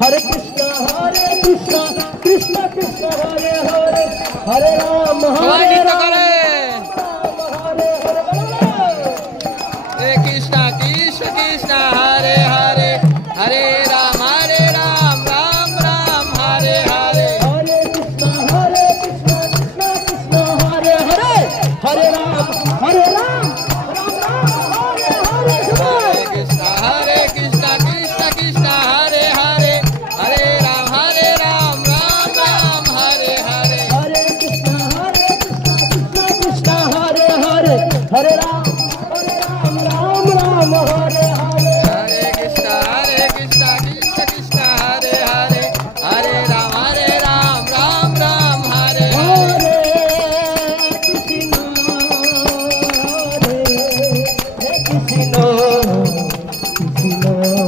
Hare Krishna Krishna Krishna Hare Hare Hare Ram সবাই Hare নৃত্য Ram করে Hare Hare হে Krishna Krishna Krishna Hare Hare Hare Ram Ram Ram Hare Hare Hare Krishna Krishna Krishna Hare Hare Hare Ram Ram Ram Hare Hare হরে Krishna Krishna Krishna Hare Hare Hare Ram Ram Ram Hare Hare Hare Krishna Krishna Hare Hare Hare Ram Ram Ram Hare Hare হরে Krishna Krishna Krishna Hare Hare Hare Ram Ram Hare Hare Hare Krishna Krishna